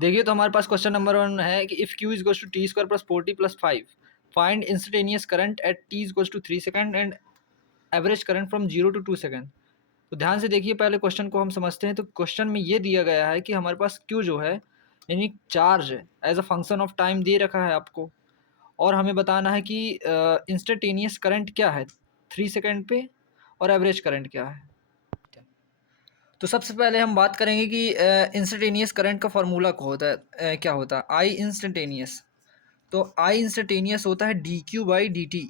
देखिए तो हमारे पास क्वेश्चन नंबर 1 है कि if q is two T square plus 40 plus 5 find instantaneous current at t is to 3 second and average current from 0 to 2 second. तो ध्यान से देखिए, पहले क्वेश्चन को हम समझते हैं। तो क्वेश्चन में ये दिया गया है कि हमारे पास q जो है यानी charge as a function of time दे रखा है आपको, और हमें बताना है कि इंस्टेंटेनियस करंट क्या है 3 सेकंड पे और एवरेज करंट क्या है। तो सबसे पहले हम बात करेंगे कि इंस्टेंटेनियस करंट का फार्मूला क्या होता है आई इंस्टेंटेनियस। तो आई इंस्टेंटेनियस होता है d q by d t.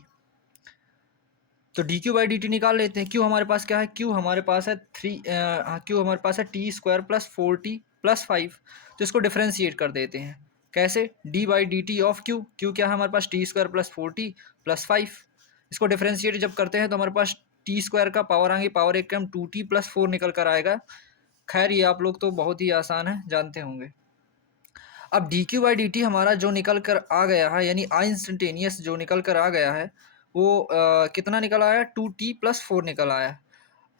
तो d q by d t निकाल लेते हैं। क्यू हमारे पास क्या है, क्यू हमारे पास है क्यू हमारे पास है T square plus 4t plus 5। तो इसको डिफ्रेंशिएट कर देते हैं। कैसे, d by d t of q, q क्या है हमारे पास t square plus 4t plus 5। इसको डिफ्रेंशिएट जब करते हैं तो हमारे पास टी स्क्वायर का पावर आएंगे, पावर एक कम 2t प्लस 4 निकल कर आएगा। खैर ये आप लोग तो बहुत ही आसान है, जानते होंगे। अब D q by d T हमारा जो निकल कर आ गया है, यानी आई इंस्टेंटेनियस जो निकल कर आ गया है वो कितना निकल आया, 2t प्लस 4 निकल आया।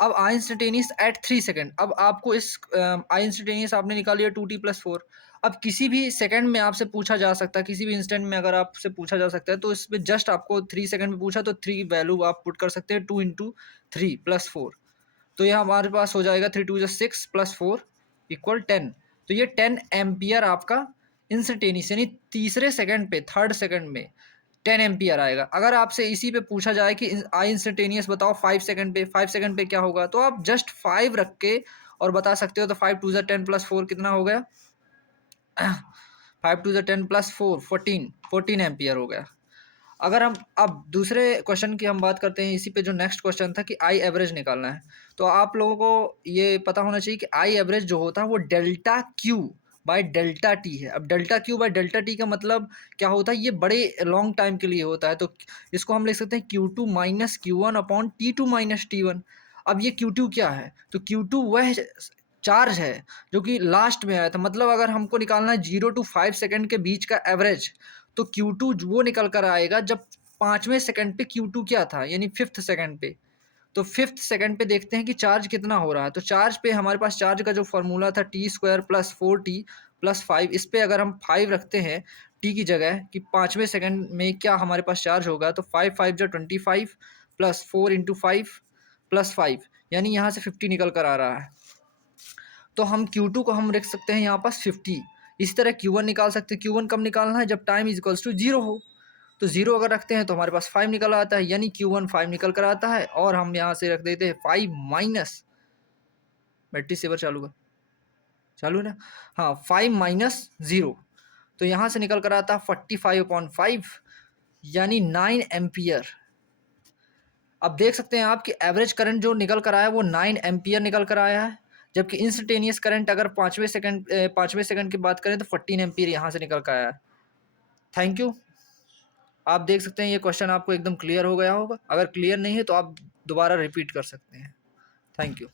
अब आई इंस्टेंटेनियस एट 3 सेकेंड। अब आपको इस आई इंस्टेंटेनियस आपने निकाल लिया 2t+4। अब किसी भी सेकंड में आपसे पूछा जा सकता है, किसी भी इंस्टेंट में अगर आपसे पूछा जा सकता है, तो इसमें जस्ट आपको 3 सेकंड में पूछा तो 3 वैल्यू आप पुट कर सकते हैं, 2 इंटू 3 प्लस 4। तो यह हमारे पास हो जाएगा 3 2 6 प्लस 4 इक्वल 10। तो ये 10 एम्पियर आपका इंस्टेंटेनियस यानी तीसरे सेकंड पे, थर्ड सेकंड में 10 एम्पियर आएगा। अगर आपसे इसी पे पूछा जाए कि आई इंस्टेंटेनियस बताओ 5 सेकंड पे, 5 सेकंड पे क्या होगा, तो आप जस्ट 5 रख के और बता सकते हो। तो 5 2 10 प्लस 4 कितना हो गया 5 2 10 प्लस 4 14 एम्पियर हो गया। अगर हम अब दूसरे क्वेश्चन की हम बात करते हैं, इसी पे जो नेक्स्ट क्वेश्चन था कि आई एवरेज निकालना है। तो आप लोगों को ये पता होना चाहिए कि आई एवरेज जो होता है वो delta Q by delta T है। अब delta Q by delta T का मतलब क्या होता है, ये बड़े लॉन्ग टाइम के लिए होता है। तो इसको हम लिख सकते हैं Q two minus Q one upon T two minus T one. अब ये क्यू टू क्या है, तो क्यू टू वह चार्ज है जो कि लास्ट में आया था। मतलब अगर हमको निकालना है 0 to 5 सेकंड के बीच का एवरेज, तो Q2 वो निकल कर आएगा जब 5वें सेकंड पे Q2 क्या था, यानी 5th सेकंड पे। तो 5th सेकंड पे देखते हैं कि चार्ज कितना हो रहा है। तो चार्ज पे हमारे पास चार्ज का जो फॉर्मूला था T square plus 4t plus 5, इस पे अगर हम 5 रखते हैं टी की जगह कि 5वें सेकंड में क्या हमारे पास चार्ज होगा, तो 5 5 जो 25 प्लस 4 इंटू 5 प्लस 5, यानी यहाँ से 50 निकल कर आ रहा है। तो हम Q2 को हम रख सकते हैं यहाँ पास 50। इसी तरह Q1 निकाल सकते हैं। Q1 कब निकालना है, जब टाइम इज इक्वल्स टू 0 हो। तो 0 अगर रखते हैं तो हमारे पास 5 निकल आता है, यानी Q1 5 निकल कर आता है। और हम यहाँ से रख देते हैं 5 माइनस, बैटरी सेवर चालू कर, चालू है ना, हाँ 5 माइनस 0। तो यहाँ से निकल कर आता है 45/5 यानी 9 एम्पियर। अब देख सकते हैं आप कि एवरेज करंट जो निकल कर आया वो 9 एम्पियर निकल कर आया है। जबकि इंस्टेंटेनियस करंट अगर 5वें सेकंड की बात करें तो 14 एम्पियर यहाँ से निकल कर आया है। Thank you. आप देख सकते हैं ये क्वेश्चन आपको एकदम क्लियर हो गया होगा। अगर क्लियर नहीं है तो आप दोबारा रिपीट कर सकते हैं। Thank you.